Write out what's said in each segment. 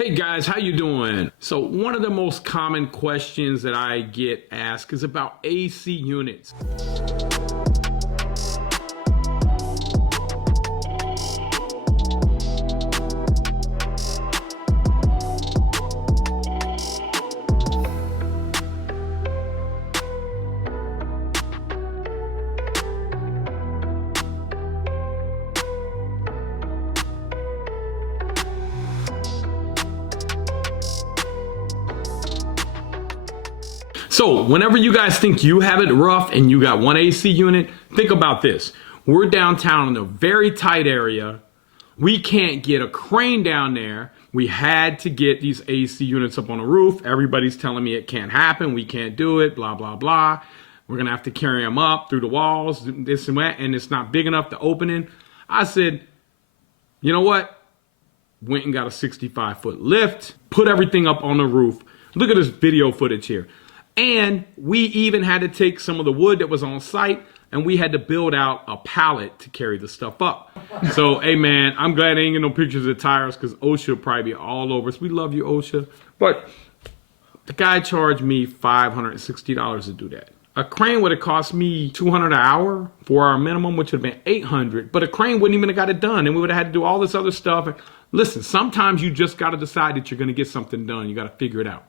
Hey guys, how you doing? So one of the most common questions that I get asked is about AC units. So whenever you guys think you have it rough and you got one AC unit, think about this. We're downtown in a very tight area. We can't get a crane down there. We had to get these AC units up on the roof. Everybody's telling me it can't happen. We can't do it, blah, blah, blah. We're going to have to carry them up through the walls, this and that, and it's not big enough to open in. I said, you know what? Went and got a 65-foot lift, put everything up on the roof. Look at this video footage here. And we even had to take some of the wood that was on site and we had to build out a pallet to carry the stuff up. So, hey man, I'm glad I ain't get no pictures of the tires because OSHA will probably be all over us. We love you, OSHA. But the guy charged me $560 to do that. A crane would have cost me $200 an hour for our minimum, which would have been $800. But a crane wouldn't even have got it done. And we would have had to do all this other stuff. And listen, sometimes you just got to decide that you're going to get something done. You got to figure it out.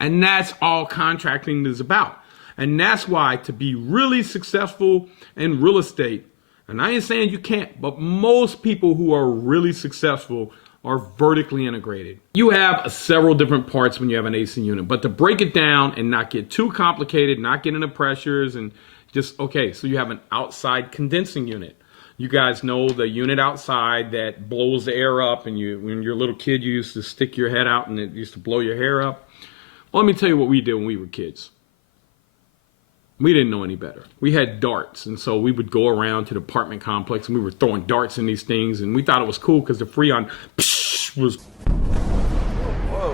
And that's all contracting is about. And that's why to be really successful in real estate, and I ain't saying you can't, but most people who are really successful are vertically integrated. You have several different parts when you have an AC unit, but to break it down and not get too complicated, not get into pressures and just, okay, so you have an outside condensing unit. You guys know the unit outside that blows the air up, and when you're a little kid, you used to stick your head out and it used to blow your hair up. Well, let me tell you what we did when we were kids. We didn't know any better. We had darts, and so we would go around to the apartment complex and we were throwing darts in these things, and we thought it was cool because the Freon was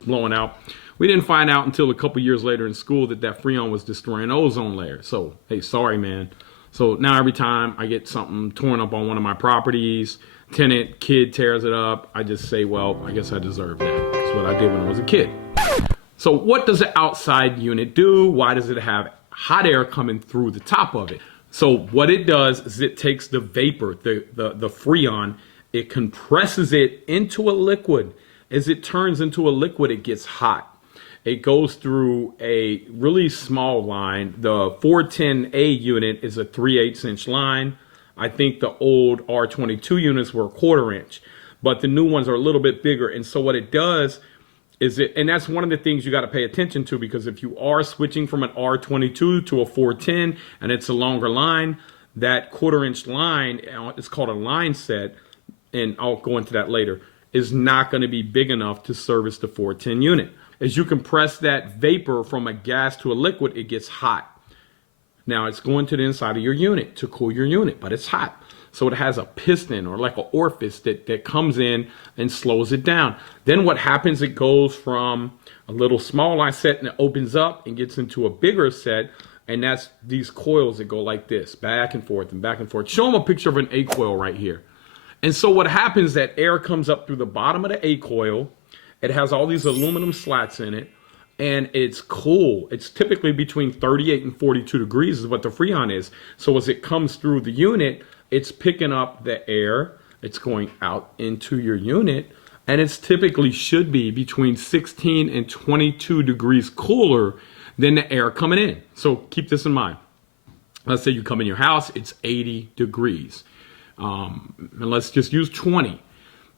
blowing out. We didn't find out until a couple years later in school that Freon was destroying the ozone layer. So, hey, sorry, man. So now every time I get something torn up on one of my properties, tenant, kid tears it up, I just say, well, I guess I deserve that. That's what I did when I was a kid. So what does the outside unit do? Why does it have hot air coming through the top of it? So what it does is it takes the vapor, the Freon, it compresses it into a liquid. As it turns into a liquid, it gets hot. It goes through a really small line. The 410A unit is a 3/8 inch line. I think the old R22 units were a 1/4 inch, but the new ones are a little bit bigger. And so what it does is and that's one of the things you got to pay attention to, because if you are switching from an R22 to a 410 and it's a longer line, that 1/4 inch line, it's called a line set, and I'll go into that later, is not going to be big enough to service the 410 unit. As you compress that vapor from a gas to a liquid, it gets hot. Now it's going to the inside of your unit to cool your unit, but it's hot. So it has a piston or like an orifice that comes in and slows it down. Then what happens, it goes from a little small line set and it opens up and gets into a bigger set. And that's these coils that go like this, back and forth and back and forth. Show them a picture of an A coil right here. And so what happens, that air comes up through the bottom of the A coil. It has all these aluminum slats in it, and it's cool. It's typically between 38 and 42 degrees is what the Freon is. So as it comes through the unit, it's picking up the air, it's going out into your unit, and it's typically should be between 16 and 22 degrees cooler than the air coming in. So keep this in mind. Let's say you come in your house, it's 80 degrees. And let's just use 20.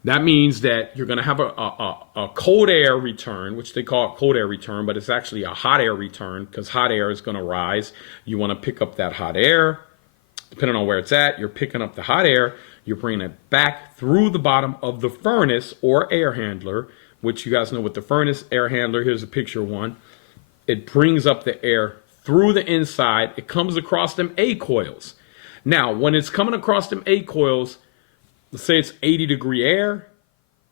That means that you're gonna have a cold air return, which they call a cold air return, but it's actually a hot air return because hot air is gonna rise. You wanna pick up that hot air. Depending on where it's at, you're picking up the hot air, you're bringing it back through the bottom of the furnace or air handler, which you guys know with the furnace, air handler, here's a picture one. It brings up the air through the inside, it comes across them A coils. Now, when it's coming across them A coils, let's say it's 80 degree air,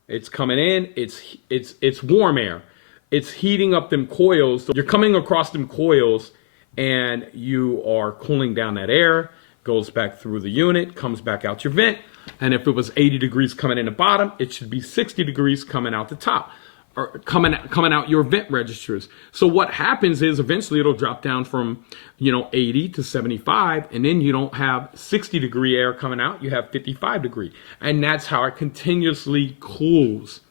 it's coming in, it's warm air. It's heating up them coils. So you're coming across them coils and you are cooling down that air. Goes back through the unit, comes back out your vent, and if it was 80 degrees coming in the bottom, it should be 60 degrees coming out the top. coming out your vent registers. So what happens is eventually it'll drop down from 80 to 75, and then you don't have 60-degree air coming out, you have 55-degree, and that's how it continuously cools.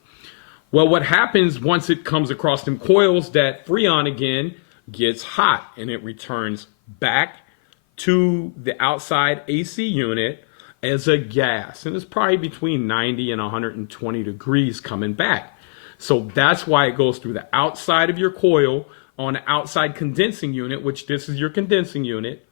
Well, what happens once it comes across them coils, that Freon again gets hot and it returns back to the outside AC unit as a gas, and it's probably between 90 and 120 degrees coming back. So that's why it goes through the outside of your coil on the outside condensing unit, which this is your condensing unit,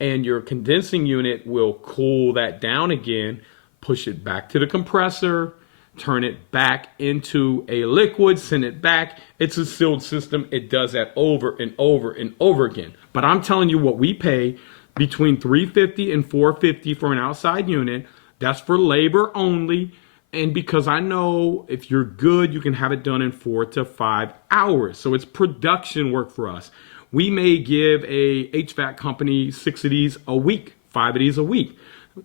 and your condensing unit will cool that down again, push it back to the compressor, turn it back into a liquid, send it back. It's a sealed system. It does that over and over and over again. But I'm telling you what we pay between $350 and $450 for an outside unit. That's for labor only. And because I know if you're good, you can have it done in 4 to 5 hours. So it's production work for us. We may give a HVAC company 6 of these a week, 5 of these a week,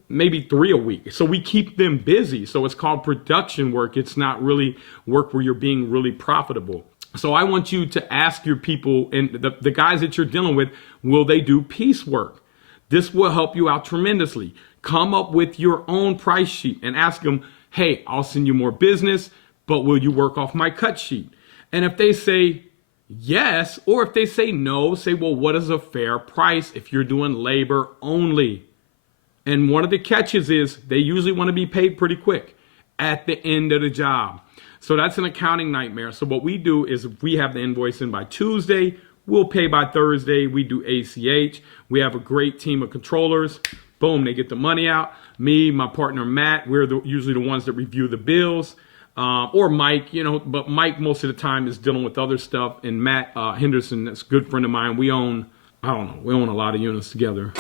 maybe 3 a week. So we keep them busy. So it's called production work. It's not really work where you're being really profitable. So I want you to ask your people and the guys that you're dealing with, will they do piecework? This will help you out tremendously. Come up with your own price sheet and ask them, hey, I'll send you more business, but will you work off my cut sheet? And if they say yes, or if they say no, say, well, what is a fair price if you're doing labor only? And one of the catches is they usually want to be paid pretty quick at the end of the job. So that's an accounting nightmare. So what we do is if we have the invoice in by Tuesday, we'll pay by Thursday. We do ACH. We have a great team of controllers. Boom, they get the money out. Me, my partner Matt, we're usually the ones that review the bills. Or Mike, but Mike most of the time is dealing with other stuff. And Matt Henderson, that's a good friend of mine. We own a lot of units together.